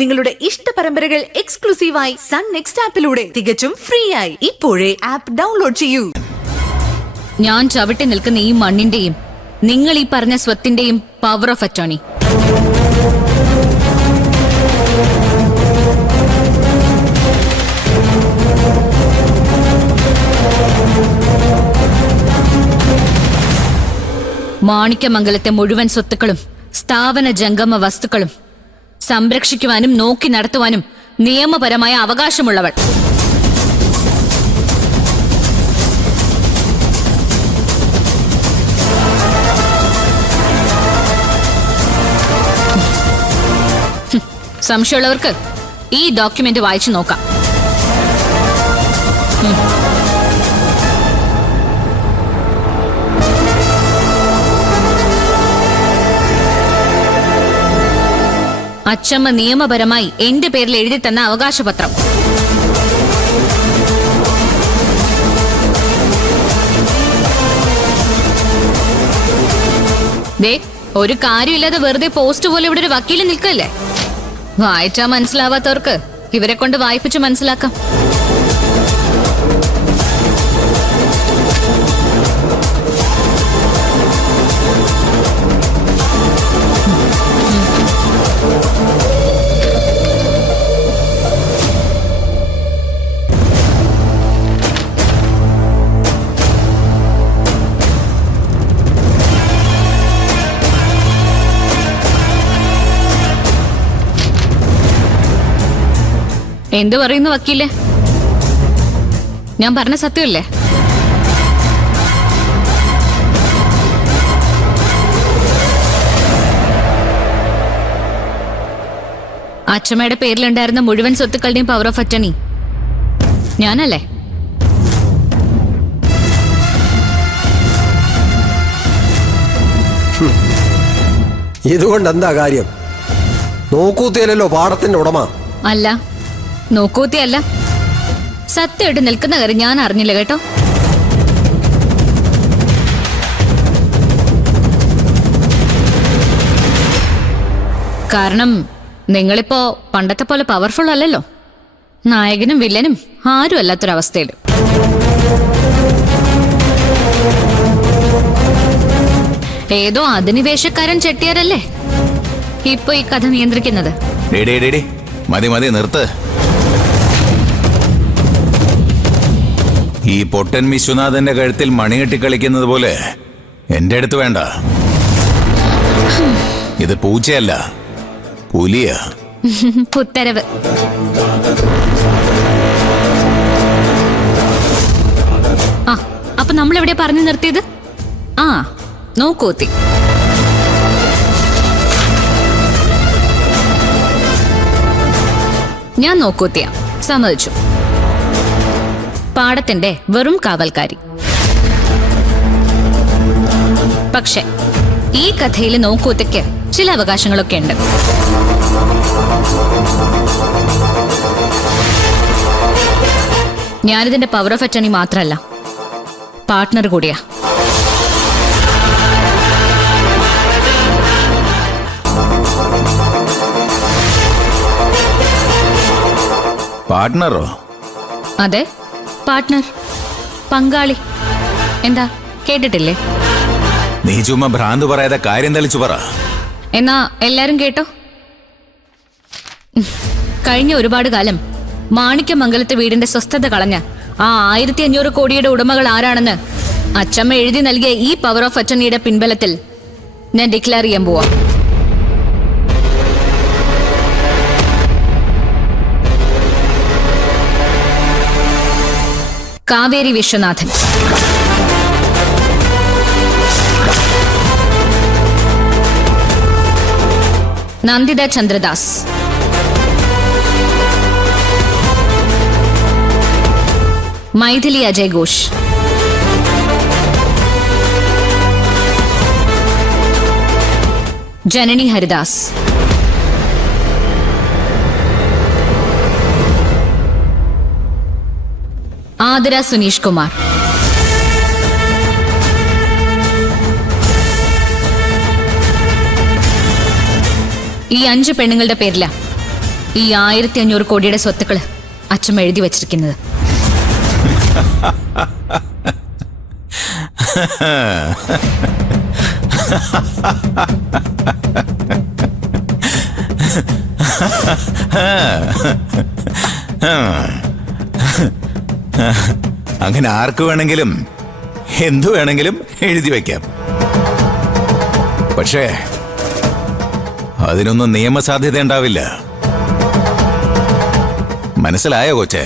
നിങ്ങളുടെ ഇഷ്ട പരമ്പരകൾ എക്സ്ക്ലൂസീവായി സൺ നെക്സ്റ്റ് ആപ്പിലൂടെ തികച്ചും ഫ്രീ ആയി ഇപ്പോഴേ ആപ്പ് ഡൗൺലോഡ് ചെയ്യൂ. ഞാൻ ചവിട്ടി നിൽക്കുന്ന ഈ മണ്ണിന്റെയും നിങ്ങൾ ഈ പറഞ്ഞ സ്വത്തിന്റെയും പവർ ഓഫ് അറ്റോർണി മാണിക്യമംഗലത്തെ മുഴുവൻ സ്വത്തുക്കളും സ്ഥാപന ജംഗമ വസ്തുക്കളും സംരക്ഷിക്കുവാനും നോക്കി നടത്തുവാനും നിയമപരമായ അവകാശമുള്ളവൾ. സംശയമുള്ളവർക്ക് ഈ ഡോക്യുമെന്റ് വായിച്ചു നോക്കാം. അച്ചമ്മ നിയമപരമായി എന്റെ പേരിൽ എഴുതി തന്ന അവകാശപത്രം. ദേ, ഒരു കാര്യമില്ലാതെ വെറുതെ പോസ്റ്റ് പോലെ ഇവിടെ ഒരു വക്കീല് നിൽക്കല്ലേ. വായിച്ചാ മനസ്സിലാവാത്തവർക്ക് ഇവരെ കൊണ്ട് വായിപ്പിച്ച് മനസ്സിലാക്കാം. എന്തു പറയുന്നു വക്കീലെ? ഞാൻ പറഞ്ഞ സത്യമല്ലേ? അച്ചമ്മയുടെ പേരിലുണ്ടായിരുന്ന മുഴുവൻ സ്വത്തുക്കളുടെയും പവർ ഓഫ് അറ്റർണി ഞാനല്ലേ? ഇതുകൊണ്ട് എന്താ കാര്യം? നോക്കൂത്തിയല്ലോ പാടത്തിന്റെ ഉടമ. അല്ല, നോക്കൂത്തിയല്ല. സത്യമായിട്ട് നിൽക്കുന്ന കാര്യം ഞാൻ അറിഞ്ഞില്ല കേട്ടോ. കാരണം നിങ്ങളിപ്പോ പണ്ടത്തെ പോലെ പവർഫുൾ അല്ലല്ലോ. നായകനും വില്ലനും ആരും അല്ലാത്തൊരവസ്ഥയില്. ഏതോ അധിനിവേശക്കാരൻ ചെട്ടിയാരല്ലേ ഇപ്പൊ ഈ കഥ നിയന്ത്രിക്കുന്നത്. മതി മതി, നിർത്ത്. ഈ പൊട്ടൻ വിശ്വനാഥന്റെ കഴുത്തിൽ മണികെട്ടി കളിക്കുന്നത് പോലെ എന്റെ അടുത്ത് വേണ്ട. ഇത് പൂച്ചയല്ല, പുലിയാ. ഉത്തരവ്. ആ, അപ്പൊ നമ്മളെവിടെയാ പറഞ്ഞു നിർത്തിയത്? ആ, നോക്കൂത്തി. ഞാൻ നോക്കൂത്തിയ, സമ്മതിച്ചു. പാടത്തിന്റെ വെറും കാവൽക്കാരി. പക്ഷെ ഈ കഥയിൽ നോക്കൂത്തിക്ക് ചില അവകാശങ്ങളൊക്കെ ഉണ്ട്. ഞാനിതിന്റെ പവർ ഓഫ് അറ്റർണി മാത്രമല്ല, പാർട്ട്ണർ കൂടിയാ. പാർട്ട്ണറോ? അതെ, പാർട്ട്ണർ, പങ്കാളി. എന്താ, കേട്ടിട്ടില്ലേ? നീ ചുമ്മാ ഭ്രാന്ത് പറയാതെ കാര്യം തെളിച്ചു പറ. എന്നാ എല്ലാരും കേട്ടോ. കഴിഞ്ഞ ഒരുപാട് കാലം മാണിക്യമംഗലത്തെ വീടിന്റെ സ്വസ്ഥത കളഞ്ഞ ആ 1500 കോടിയുടെ ഉടമകൾ ആരാണെന്ന് അച്ചമ്മ എഴുതി നൽകിയ ഈ പവർ ഓഫ് അറ്റർണിയുടെ പിൻബലത്തിൽ ഞാൻ ഡിക്ലെയർ ചെയ്യാൻ പോവാ. കാവേരി വിശ്വനാഥൻ, നന്ദിത ചന്ദ്രദാസ്, മൈഥിലി അജയ് ഘോഷ്, ജനനി ഹരിദാസ്, ആതിര സുനീഷ് കുമാർ, ഈ 5 പെണ്ണുങ്ങളുടെ പേരില ഈ 1500 കോടിയുടെ സ്വത്തുക്കള് അച്ഛമ്മ എഴുതി വച്ചിരിക്കുന്നത്. അങ്ങനെ ആർക്ക് വേണമെങ്കിലും എന്തു വേണമെങ്കിലും എഴുതി വയ്ക്കാം. പക്ഷേ അതിനൊന്നും നിയമസാധ്യത ഉണ്ടാവില്ല. മനസ്സിലായോ കൊച്ചേ?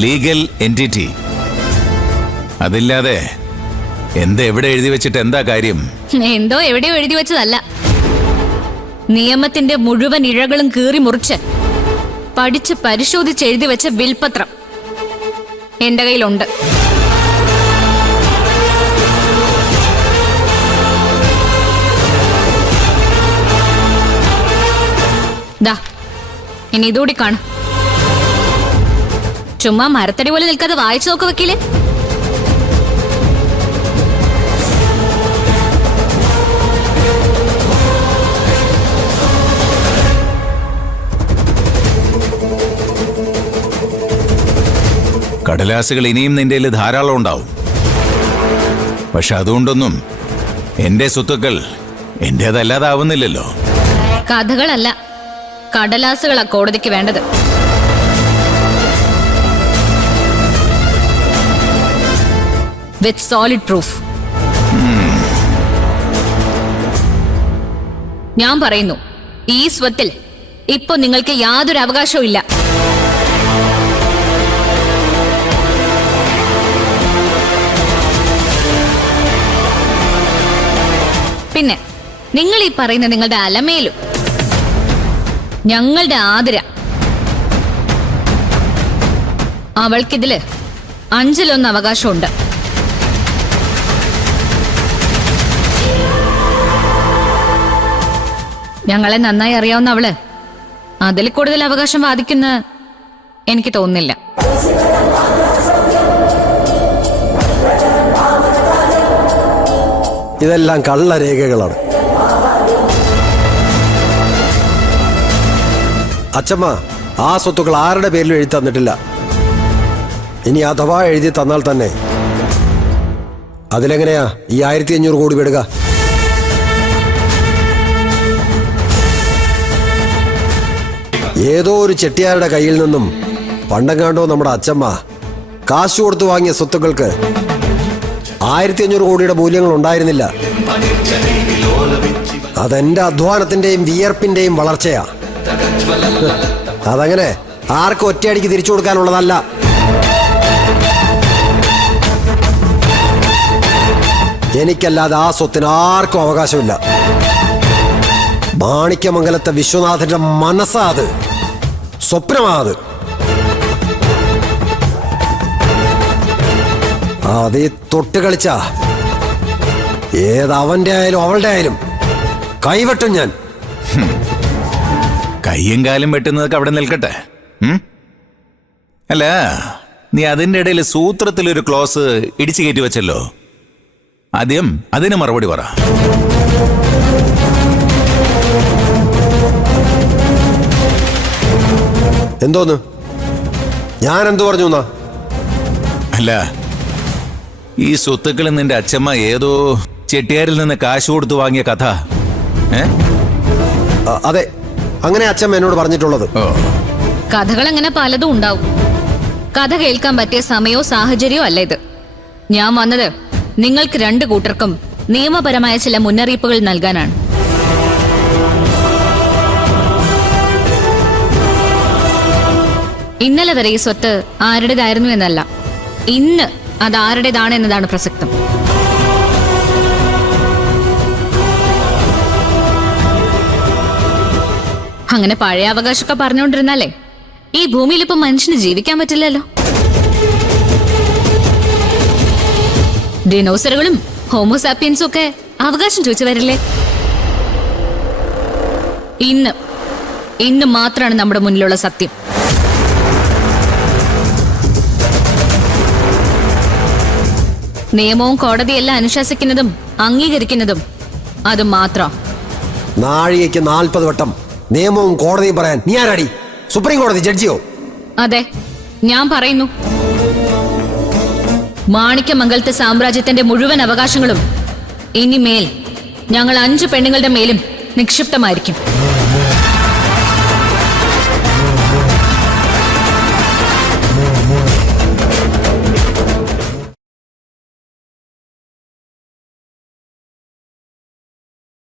ലീഗൽ എൻറ്റിറ്റി അതില്ലാതെ എവിടെ എഴുതി വെച്ചിട്ട് എന്താ കാര്യം? എന്തോ എവിടെയോ എഴുതി വെച്ചതല്ല, നിയമത്തിന്റെ മുഴുവൻ ഇഴകളും കീറി മുറിച്ച് പഠിച്ച് പരിശോധിച്ച് എഴുതി വെച്ച വിൽപത്രം എന്റെ കയ്യിലുണ്ട്. ദാ ഇനി ഇതുകൂടി കാണും. ചുമ്മാ മരത്തടി പോലെ നിൽക്കാതെ വായിച്ചു നോക്ക് വക്കീലെ. കടലാസുകൾ ഇനിയും നിന്റെ ധാരാളം ഉണ്ടാവും. പക്ഷെ അതുകൊണ്ടൊന്നും എന്റെ സ്വത്തുക്കൾ എന്റേതല്ലാതാവുന്നില്ലല്ലോ. കഥകളല്ല, കടലാസുകളാ കോടതിക്ക് വേണ്ടത്. വിത്ത് സോളിഡ് പ്രൂഫ്. ഞാൻ പറയുന്നു, ഈ സ്വത്തിൽ ഇപ്പൊ നിങ്ങൾക്ക് യാതൊരു അവകാശവും ഇല്ല. പിന്നെ നിങ്ങൾ ഈ പറയുന്ന നിങ്ങളുടെ അലമേലും ഞങ്ങളുടെ ആതിര, അവൾക്കിതില് 5-1 അവകാശമുണ്ട്. ഞങ്ങളെ നന്നായി അറിയാവുന്ന അവള് അതിൽ കൂടുതൽ അവകാശം വാദിക്കുന്ന എനിക്ക് തോന്നുന്നില്ല. ഇതെല്ലാം കള്ളരേഖകളാണ്. അച്ചമ്മ ആ സ്വത്തുക്കൾ ആരുടെ പേരിലും എഴുതി തന്നിട്ടില്ല. ഇനി അഥവാ എഴുതി തന്നാൽ തന്നെ അതിലെങ്ങനെയാ ഈ 1500 കോടി വിടുക? ഏതോ ഒരു ചെട്ടിയാരുടെ കയ്യിൽ നിന്നും പണ്ടെങ്ങാണ്ടോ നമ്മുടെ അച്ചമ്മ കാശ് കൊടുത്തു വാങ്ങിയ സ്വത്തുക്കൾക്ക് 1500 കോടിയുടെ മൂല്യങ്ങൾ ഉണ്ടായിരുന്നില്ല. അതെന്റെ അധ്വാനത്തിന്റെയും വിയർപ്പിന്റെയും വളർച്ചയാ. അതങ്ങനെ ആർക്കും ഒറ്റയടിക്ക് തിരിച്ചു കൊടുക്കാനുള്ളതല്ല. എനിക്കല്ലാതെ ആ സ്വത്തിന് ആർക്കും അവകാശമില്ല. മാണിക്യമംഗലത്തെ വിശ്വനാഥന്റെ മനസ്സാ അത്, സ്വപ്നമാ അത്. അതീ തൊട്ട് കളിച്ച ഏതവന്റെ ആയാലും അവളുടെ ആയാലും കൈവെട്ടും ഞാൻ. കയ്യും കാലും വെട്ടുന്നതൊക്കെ അവിടെ നിൽക്കട്ടെ. അല്ല, നീ അതിന്റെ ഇടയിൽ സൂത്രത്തിലൊരു ക്ലോസ് ഇടിച്ചു കയറ്റി വെച്ചല്ലോ. ആദ്യം അതിന് മറുപടി പറ. എന്തോന്ന്? ഞാൻ എന്തു പറഞ്ഞു എന്നാ? അല്ല, ഈ സ്വത്തുക്കൾ നിന്റെ അച്ഛമ്മ ഏതോ ചെട്ടിയാരിൽ നിന്ന് കാശ് കൊടുത്തു വാങ്ങിയ കഥ. അതെ, അങ്ങനെ അച്ഛമ്മ എന്നോട് പറഞ്ഞിട്ടുള്ളത്. കഥകൾ അങ്ങനെ പലതും ഉണ്ടാവും. കഥ കേൾക്കാൻ പറ്റിയ സമയവും സാഹചര്യവും അല്ല ഇത്. ഞാൻ വന്നത് നിങ്ങൾക്ക് 2 കൂട്ടർക്കും നിയമപരമായ ചില മുന്നറിയിപ്പുകൾ നൽകാനാണ്. ഇന്നലെ വരെ ഈ സ്വത്ത് ആരുടേതായിരുന്നു എന്നല്ല, ഇന്ന് അത് ആരുടേതാണ് എന്നതാണ് പ്രസക്തം. അങ്ങനെ പഴയ അവകാശമൊക്കെ പറഞ്ഞുകൊണ്ടിരുന്നാലേ ഈ ഭൂമിയിൽ ഇപ്പൊ മനുഷ്യന് ജീവിക്കാൻ പറ്റില്ലല്ലോ. ഡിനോസറുകളും ഹോമോസാപ്പിയൻസും ഒക്കെ അവകാശം ചോദിച്ചു വരില്ലേ? ഇന്ന് മാത്രമാണ് നമ്മുടെ മുന്നിലുള്ള സത്യം. നിയമവും കോടതിയെല്ലാം അനുശാസിക്കുന്നതും അംഗീകരിക്കുന്നതും അത് മാത്രം. നാഴികയ്ക്ക് 40 വട്ടം നിയമവും കോടതിയും പറയാൻ നീ ആരാടി? സുപ്രീം കോടതി ജഡ്ജിയോ? അതെ, ഞാൻ പറയുന്നു. മാണിക്യമംഗലത്തെ സാമ്രാജ്യത്തിന്റെ മുഴുവൻ അവകാശങ്ങളും ഇനിമേൽ ഞങ്ങൾ 5 പെണ്ണുങ്ങളുടെ മേലും നിക്ഷിപ്തമായിരിക്കും.